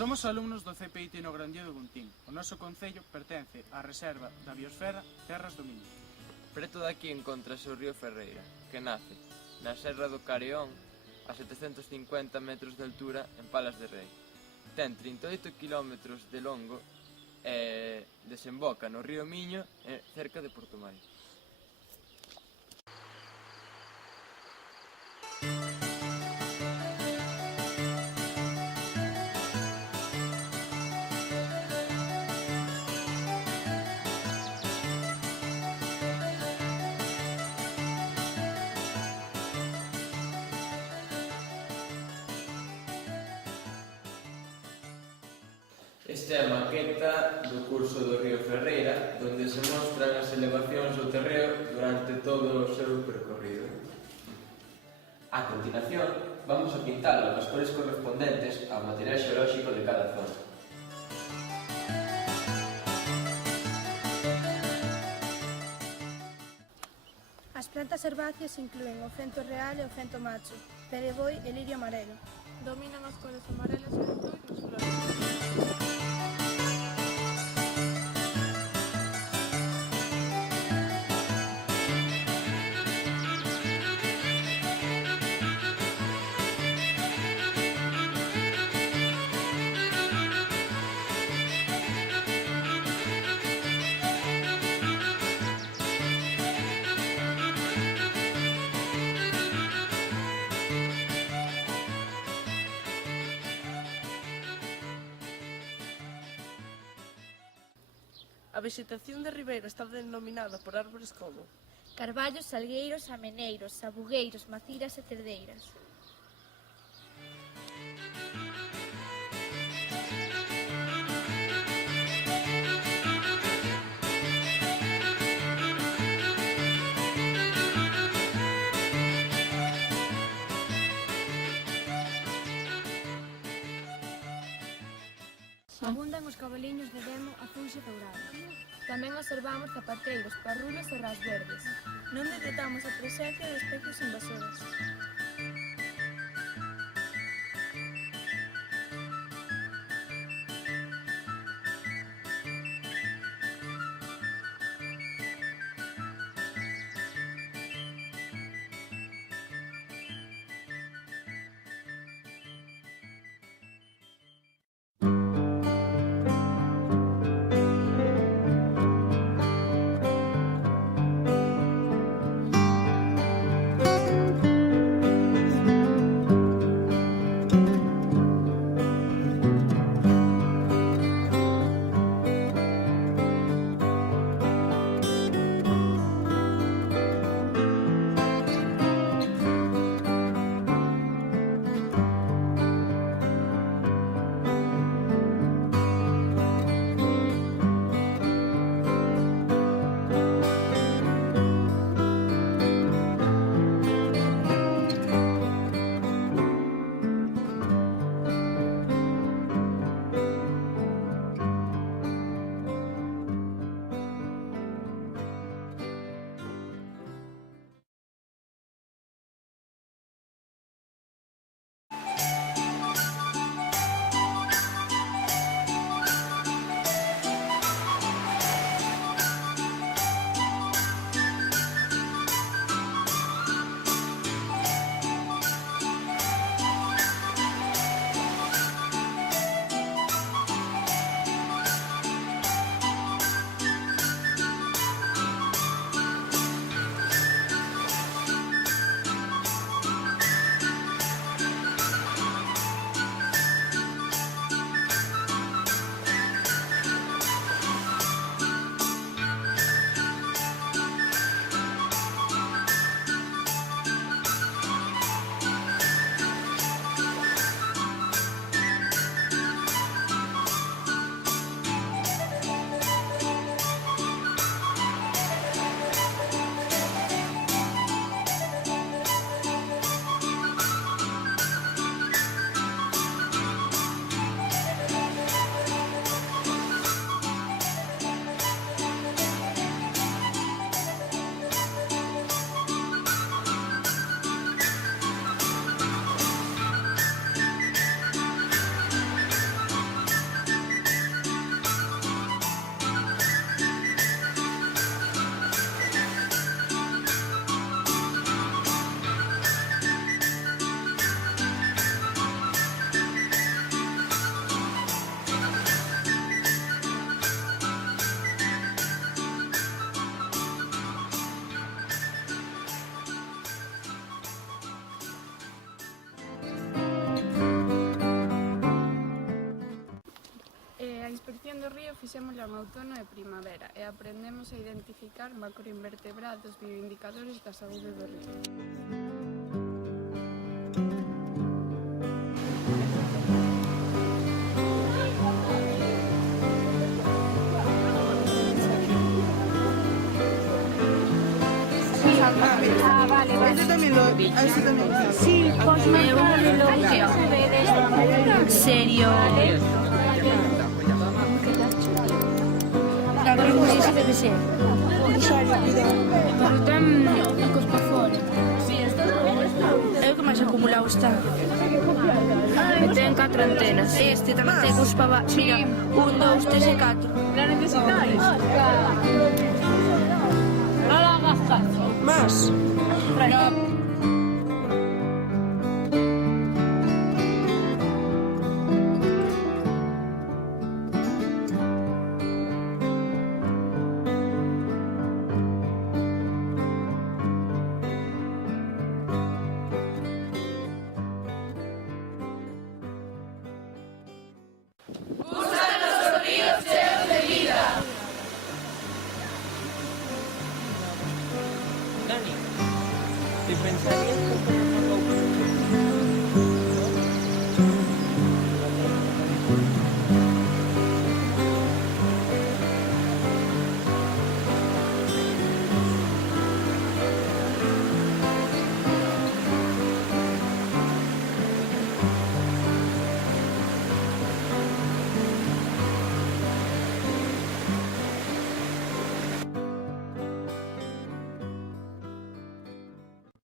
Somos alumnos do CPI Tino Grandío de Guntín. O noso concello pertence á Reserva da Biosfera Terras do Miño. Preto daqui encontrase o río Ferreira, que nace na Serra do Careón a 750 metros de altura en Palas de Rei. Ten 38 km de longo e desemboca no río Miño cerca de Portomai. Esta é a maqueta do curso do río Ferreira, onde se mostran as elevacións do terreo durante todo o seu percorrido. A continuación, vamos a pintalo nas cores correspondentes ao material xeolóxico de cada zona. As plantas herbáceas inclúen o fento real e o fento macho, pereboi e lirio amarelo. Dominan as cores amarelas e azul nas flores. A vexetación de ribeira está denominada por árbores como Carballos, salgueiros, ameneiros, sabugueiros, maciras e cerdeiras. Abundan os cabaliños de demo azuis e dourados. Tamén observamos zapateiros, parrulos e ras verdes. Non detectamos a presencia de especies invasoras. inspección do río fixémosla en outono e primavera e aprendemos a identificar macroinvertebrados bioindicadores da saúde do río. Este también lo... Este también. Sí, pues me vale lo que en serio. Claro, sí, debe ser. Pero ten cos por fora. É o que máis acumulado está. E ten 4 antenas. Este tamén ten cos para... Mira, 1, 2, 3 e 4. La necesitáis? No la hagas caso. Más. Dani, ¿te pensarías que